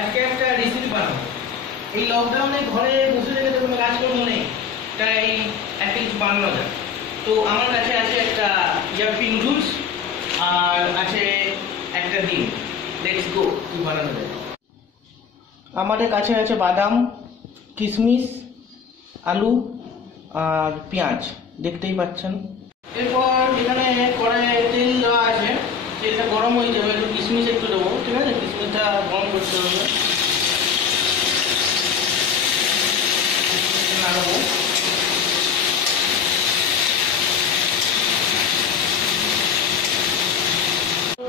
আজকে একটা রেসিপি বানাবো। এই লকডাউনে ঘরে বসে থেকে তো কোনো কাজকর্ম নেই, তাই একটা কিছু বানানো যায়। তো আমার কাছে আছে একটা ইয়াপ্পি নুডলস আর আছে একটা ডিম। লেটস গো, কি বানানো যায়। আমাদের কাছে আছে বাদাম, কিশমিশ, আলু আর পেঁয়াজ, দেখতেই পাচ্ছেন। এরপর এখানে কড়াইয়ে তেল দেওয়া আছে, তেলটা গরম হয়ে যাবে, একটু কিশমিশ একটু দেবো, ঠিক আছে? কিশমিশটা গরম করতে হবে, নাড়াবো।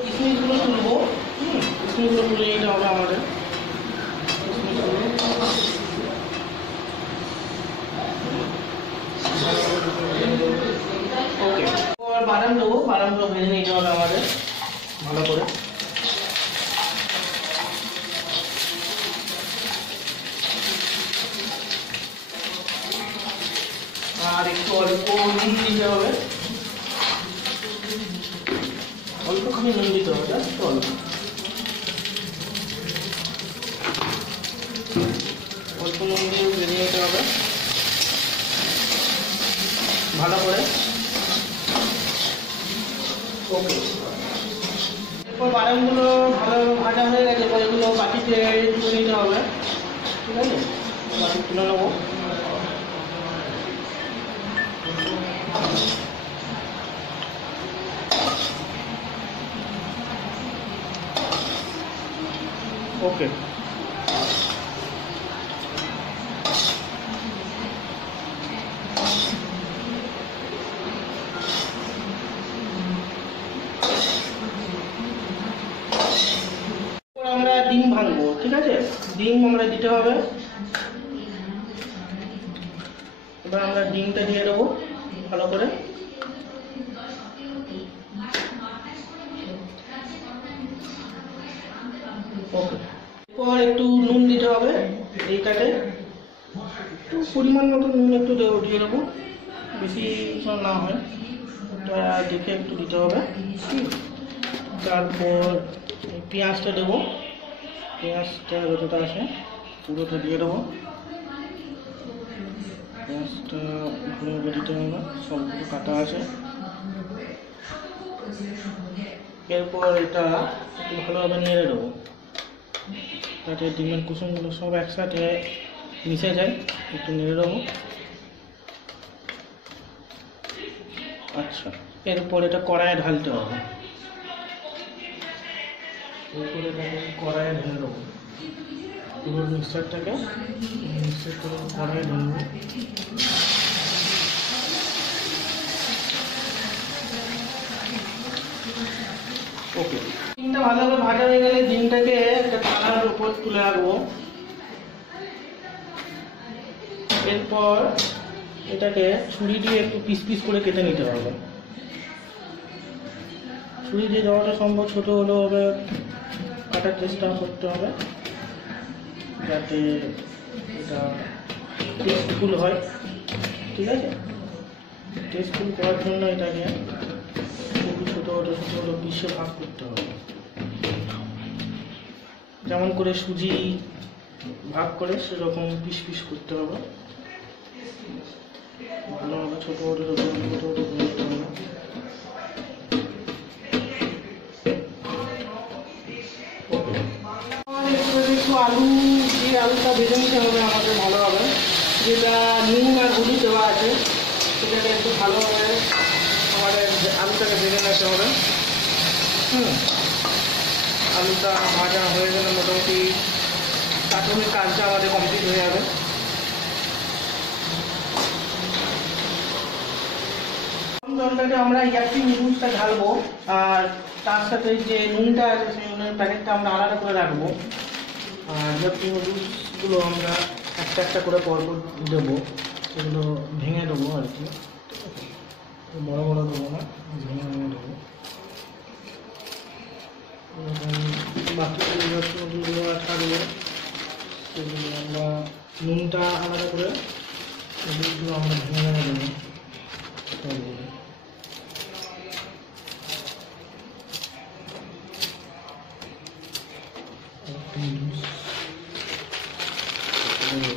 কিশমিশগুলো তুলবো, কিশমিশগুলো তুলে নিতে হবে আমাদের। ওকে, এবার বাদাম দেবো, বাদামগুলো ভেজে নিতে হবে আমাদের ভালো করে। আর একটু অল্প নুন দিতে হবে, অল্পখানি নুন দিতে হবে, একটু অল্প অল্প নুন দিয়ে ভেজে নিতে হবে ভালো করে। ওকে, এরপর বাদামগুলো ভালো ভাজা হয়ে গেছে, এবার এগুলো বাটিতে তুলে নিতে হবে, ঠিক আছে? বাটি তুলে নেবো। ওকে, আমরা ডিম ভাঙবো, ঠিক আছে? ডিম আমরা দিতে হবে। এবার আমরা ডিমটা দিয়ে দেবো ভালো করে। ওকে, এরপর একটু নুন দিতে হবে এইটাতে, একটু পরিমাণ মতো নুন একটু দিয়ে দেবো, বেশি না হয়, ওটা দেখে একটু দিতে হবে। তারপর পেঁয়াজটা দেবো, পেঁয়াজটা যতটা আছে পুরোটা দিয়ে দেবো। পেঁয়াজটা ভালোভাবে দিতে হবে, সবগুলো কাটা আছে। এরপর এটা একটু ভালোভাবে নেড়ে দেবো, যাতে ডিমের কুসুমগুলো সব একসাথে মিশে যায়, একটু নেড়ে দেবো। আচ্ছা, এরপর এটা কড়াইয়ে ঢালতে হবে, এরপর এটাকে কড়াইয়ে ঢেলে দেবো, পুরো মিক্সচারটাকে কড়াইয়ে ঢালবো। ওকে, ডিমটা ভালোভাবে ভাজা হয়ে গেলে ডিমটাকে একটা থালার উপর তুলে রাখবো। এরপর এটাকে ছুরি দিয়ে একটু পিস পিস করে কেটে নিতে হবে। ছুরি দিয়ে যতটা সম্ভব ছোট হলেও হবে কাটার চেষ্টা করতে হবে, যাতে এটা টেস্টফুল হয়, ঠিক আছে? টেস্টফুল করার জন্য এটাকে খুবই ছোটো ছোটো পিসে ভাগ করতে হবে, যেমন করে সুজি ভাগ করে সেরকম পিস পিস করতে হবে ভালোভাবে, ছোটো ছোটো করতে হবে। একটু আলু দিয়ে আলুটা ভেজে নিতে হবে আমাদের ভালোভাবে, যেটা নুন আর হলুদ দেওয়া আছে সেটাকে একটু ভালোভাবে আমাদের আলুটাকে ভেজে নিতে হবে। আলুটা ভাজা হয়ে গেলে মোটামুটি কাটুনের কাজটা আমাদের কমপ্লিট হয়ে যাবে। জলটাকে আমরা ইয়াপ্পি নুডলসটা ঢালবো, আর তার সাথে যে নুনটা আছে সেই নুনের প্যাকেটটা আমরা আলাদা করে রাখবো। আর ইয়াপ্পি নুডলসগুলো আমরা একটা একটা করে পরপর দেবো, সেগুলো ভেঙে দেবো আর কি, বড়ো বড়ো দেবো না, ভেঙে ভেঙে দেবো। বাকি ইয়াপ্পি নুডলসগুলো থাকবে, সেগুলো আমরা নুনটা আলাদা করে সেগুলো আমরা ভেঙে ভেঙে দেবো। ভেঙে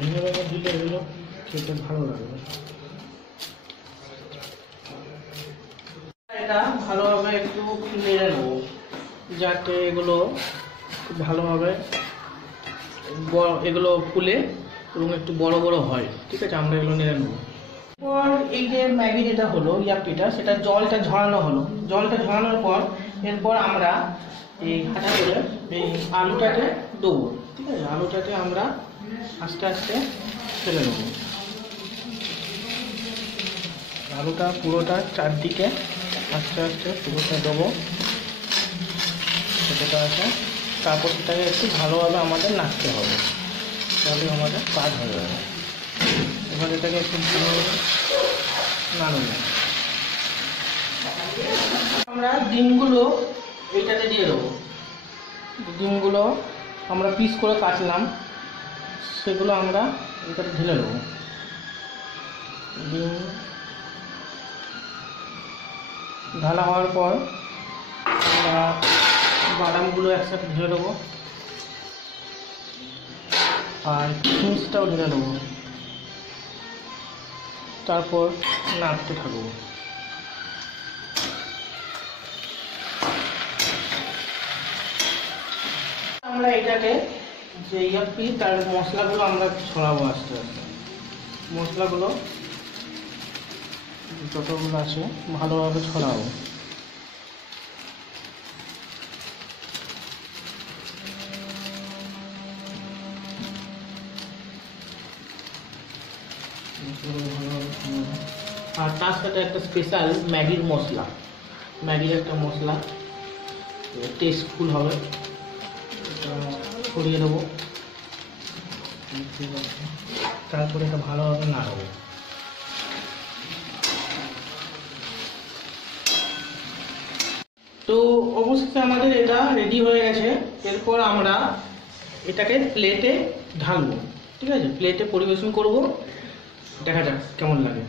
ভেঙে দিলে এগুলো খেতে ভালো লাগবে। এটা ভালোভাবে একটু নেড়ে নেবো যাতে এগুলো খুব ভালোভাবে এগুলো ফুলে এবং একটু বড় বড় হয়। ঠিক আছে, আমরা এগুলো নেড়ে নেবো। এরপর এই যে ম্যাগি যেটা হলো ইয়াপ্পিটা, সেটা জলটা ঝরানো হলো। জলটা ঝরানোর পর এরপর আমরা এই হাঁটা করে এই আলুটাকে দেবো। ঠিক আছে, আলুটাকে আমরা আস্তে আস্তে ফেলে নেবো। আলুটা পুরোটা চারদিকে আস্তে আস্তে পুরোটা দেবো সেটা আছে। তারপর সেটাকে একটু ভালোভাবে আমাদের নাড়তে হবে, তাহলে আমাদের কাজ হয়ে যাবে। এবার এটাকে একটু ভালোভাবে নাড়ব। আমরা ডিমগুলো এইটাতে দিয়ে দেবো। ডিমগুলো আমরা পিস করে কাটলাম, সেগুলো আমরা এটাতে ঢেলে দেবো। ডিম ঢালা হওয়ার পর আমরা বাদামগুলো একসাথে ঢেলে দেবো আর কিশমিশটাও ঢেলে দেবো। তারপর নাড়তে থাকবো। আমরা এটাকে যে ইয়াপ্পি তার মশলাগুলো আমরা ছড়াবো আস্তে আস্তে। মশলাগুলো যতগুলো আছে ভালোভাবে ছড়াবো। আর তার সাথে একটা স্পেশাল ম্যাগির মশলা, ম্যাগির একটা মশলা টেস্টফুল হবে, এটা ছড়িয়ে দেবো। তারপরে এটা ভালোভাবে নাড়াবো। তো অবশেষে আমাদের এটা রেডি হয়ে গেছে। এরপর আমরা এটাকে প্লেটে ঢালবো। ঠিক আছে, প্লেটে পরিবেশন করব। দেখা যাক কেমন লাগে।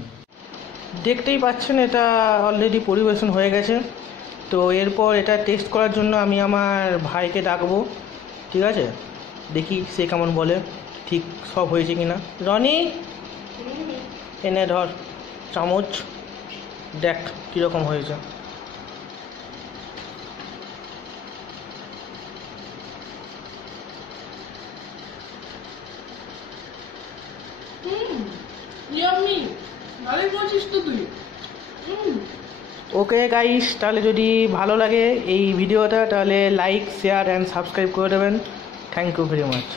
দেখতেই পাচ্ছেন এটা অলরেডি পরিবেশন হয়ে গেছে। তো এরপর এটা টেস্ট করার জন্য আমি আমার ভাইকে ডাকবো। ঠিক আছে, দেখি সে কেমন বলে, ঠিক সব হয়েছে কিনা। রনি, এনে ধর চামচ, দেখ কীরকম হয়েছে। ওকে গাইস, তাহলে যদি ভালো লাগে এই ভিডিওটা তাহলে লাইক, শেয়ার অ্যান্ড সাবস্ক্রাইব করে দেবেন। Thank you very much.